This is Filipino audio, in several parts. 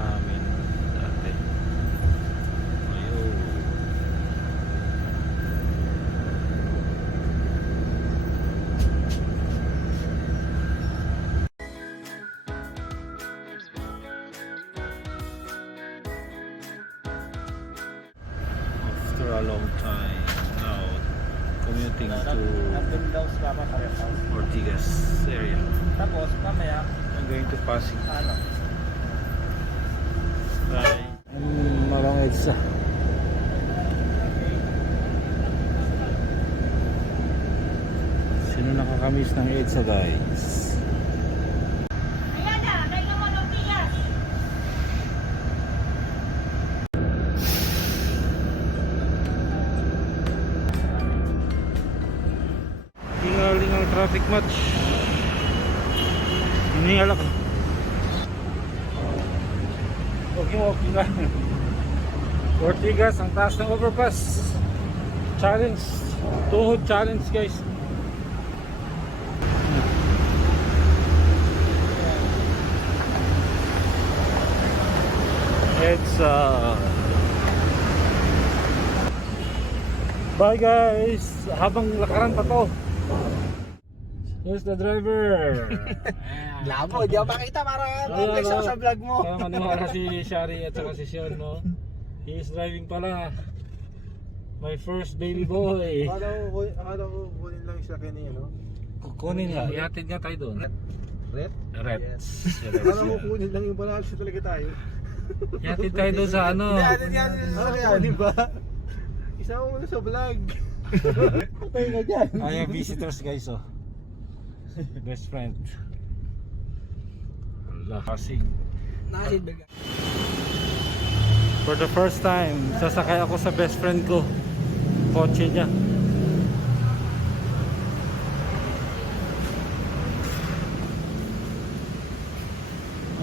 namin dati. Ayun. After a long time now commuting Nandun to daw sa Papa Pareho. Ortigas area. Tapos, mamaya, I'm going to Pasig. ano? Bye. Malang EDSA. Sino nakakamiss ng EDSA, guys? Ayan na, dahil naman ang bigas. Tingaling traffic match. Hiningal ako. Walking lang. Ortigas, ang taas ng overpass. Challenge. Tuhod challenge, guys. It's bye guys. Habang lakaran pa to. Who's the driver? Labo, di ako makita para Ayan, flex ako sa vlog mo. Kaya maniwala si Shari at saka si Sean, no? He is driving pala. My first baby boy. Akala ko kunin lang siya kini, ano? Kukunin nga. Ihatid nga tayo doon. Red? Reds. Akala ko kunin lang yung panalo siya talaga tayo. Ihatid tayo doon sa ano. Ano kaya, di ba? Isama mo na sa vlog. Patay na dyan. Ay, visitors guys, oh. Best friend. Wala kasing. Nasid baga. For the first time, sasakay ako sa best friend ko. Kotse niya.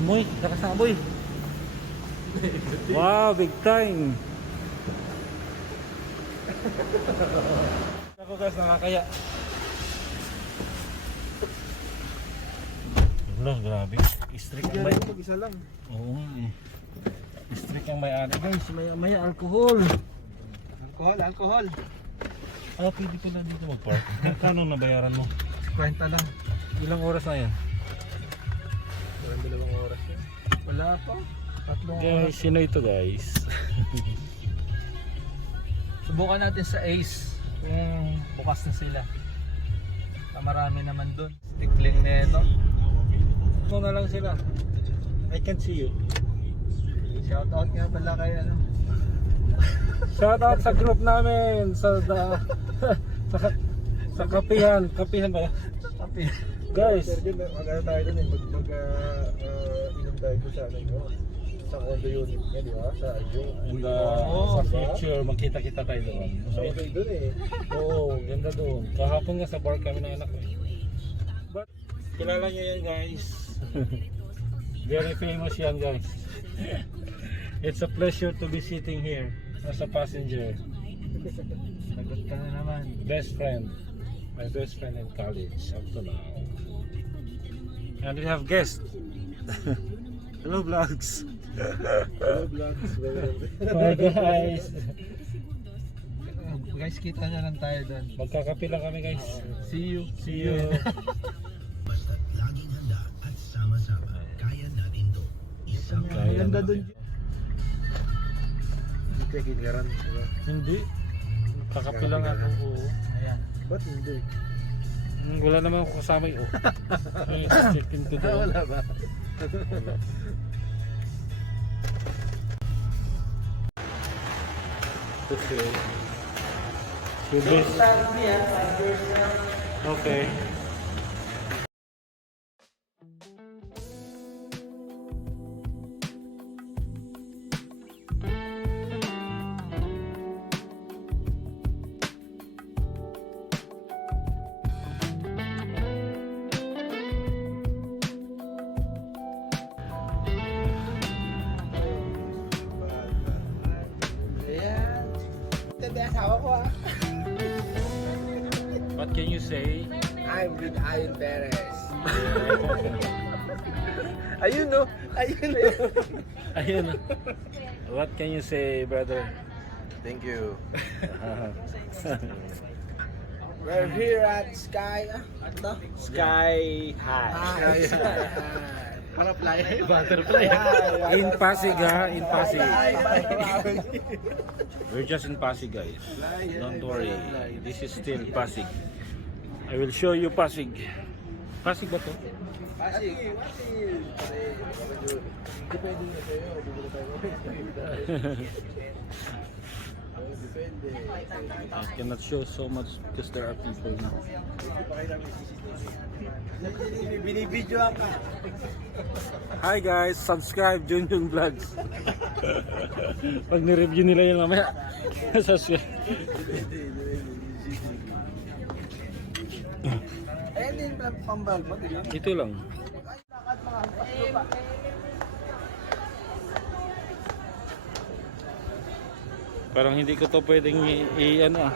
Amoy, lakas na amoy. Wow, big time. Ako guys, nakakaya. Wala, grabe. Strict ang may... Mag-isa lang. Oo nga eh. Strict ang may-ari guys. May alcohol. Alcohol. Ah, pwede pala dito mag-park. Kano nabayaran mo? Kwenta lang. Ilang oras na yan? Walang 2 oras yan. Wala pa. 3 oras. Guys, sino ito guys? Subukan natin sa Ace. Kung bukas na sila. Marami naman dun. Stikling na ito. Ano na lang sila? I can see you. Shout out nga pala kay ano. Shout out sa group namin sa sa kapihan ba yan? Kapi. Guys, Sir Jim, mag-ano tayo dun eh. Inom tayo dun sa ano yun. Sa condo unit niya, di ba? Sa Aljo. in the future magkita-kita tayo doon. Sa okay dun eh. Oo, ganda doon. Kahapon nga sa bar kami ng anak ko. But kilala niyo yan guys. Very famous yan guys. It's a pleasure to be sitting here as a passenger. Lagot ka na naman. Best friend. My best friend in college up to now. And we have guests. Hello vlogs. Hello vlogs. Bye guys. Guys, kita na lang tayo doon. Magkakape lang kami guys. See you. See you. Basta't laging handa at sama-sama, kaya natin to. Isang Kaya Ganda natin. doon. Hindi kayo kingaran. Diba? Hindi. Kakape lang ako. Oo. Ayan. Ba't hindi? Wala naman ako kasama yung check-in ko doon. Wala ba? Okay. So this... Okay. Ayan. Ito na asawa ko ah. What can you say? I'm with Ayon Perez. Ayun no. Ayun no. Ayun. What can you say, brother? Thank you. We're here at Sky. Sky High. Butterfly. Butterfly. In Pasig, ha? In Pasig. We're just in Pasig, guys. Don't worry. This is still Pasig. I will show you Pasig. Pasig ba to? Pasig. Depende na sa'yo. Bibili tayo. Depende. I cannot show so much because there are people now. Binibidyo ka. Hi guys, subscribe Junjun Vlogs. Pag ni-review nila yun mamaya. Ayan din pambal mo. Ito lang. Parang hindi ko to pwedeng i-ano ah.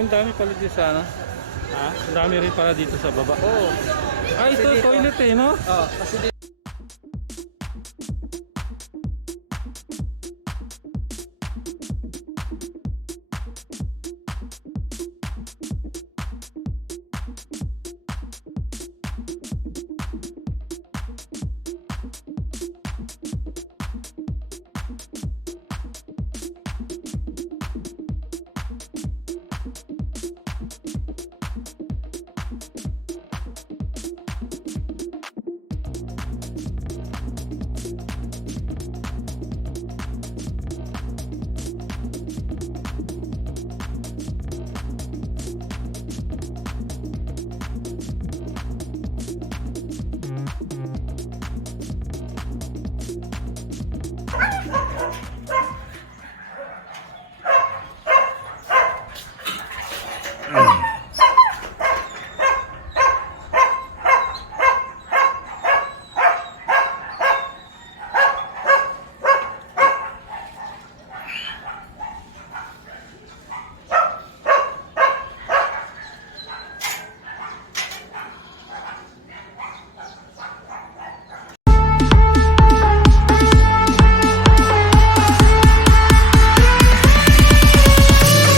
Ang dami pala dito sa ano? Ha? Ang dami rin pala dito sa baba. Oo. Ah, ito toilet eh, no? Oh, kasi